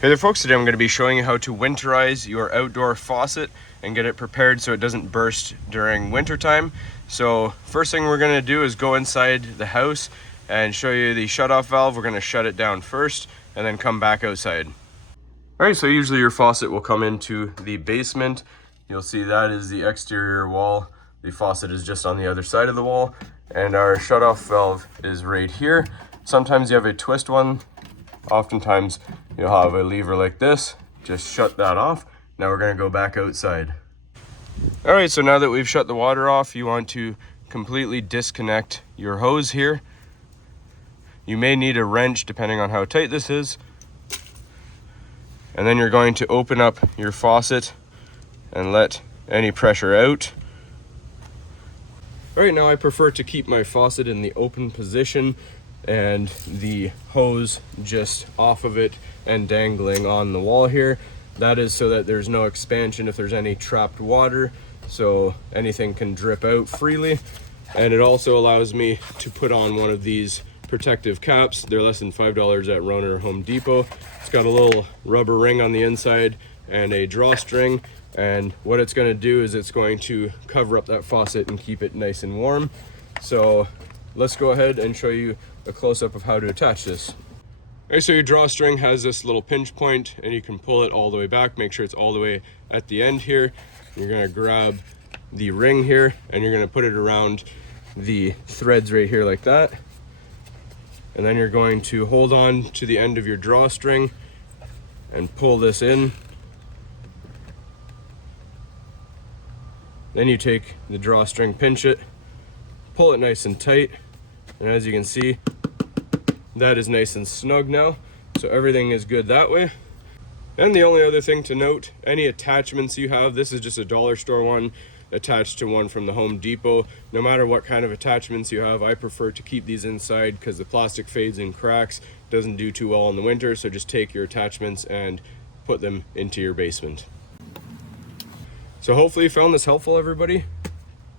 Hey there folks, today I'm going to be showing you how to winterize your outdoor faucet and get it prepared so it doesn't burst during winter time. So first thing we're going to do is go inside the house and show you the shutoff valve. We're going to shut it down first and then come back outside. Alright, so usually your faucet will come into the basement. You'll see that is the exterior wall. The faucet is just on the other side of the wall, and our shutoff valve is right here. Sometimes you have a twist one. Oftentimes you'll have a lever like this. Just shut that off. Now we're going to go back outside. All right, so now that we've shut the water off, you want to completely disconnect your hose here. You may need a wrench depending on how tight this is. And then you're going to open up your faucet and let any pressure out. All right, now I prefer to keep my faucet in the open position and the hose just off of it and dangling on the wall here. That is so that there's no expansion if there's any trapped water, so anything can drip out freely. And it also allows me to put on one of these protective caps. They're less than $5 at Rona or Home Depot. It's got a little rubber ring on the inside and a drawstring, and what it's going to do is it's going to cover up that faucet and keep it nice and warm. So let's go ahead and show you a close-up of how to attach this. Alright, so your drawstring has this little pinch point and you can pull it all the way back. Make sure it's all the way at the end here. You're going to grab the ring here and you're going to put it around the threads right here like that. And then you're going to hold on to the end of your drawstring and pull this in. Then you take the drawstring, pinch it, pull it nice and tight, and as you can see, that is nice and snug now, so everything is good that way. And the only other thing to note, any attachments you have, this is just a dollar store one attached to one from the Home Depot. No matter what kind of attachments you have, I prefer to keep these inside because the plastic fades and cracks, doesn't do too well in the winter, so just take your attachments and put them into your basement. So hopefully you found this helpful, everybody.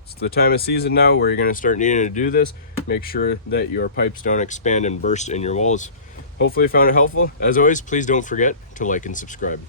It's the time of season now where you're going to start needing to do this. Make sure that your pipes don't expand and burst in your walls. Hopefully you found it helpful. As always, please don't forget to like and subscribe.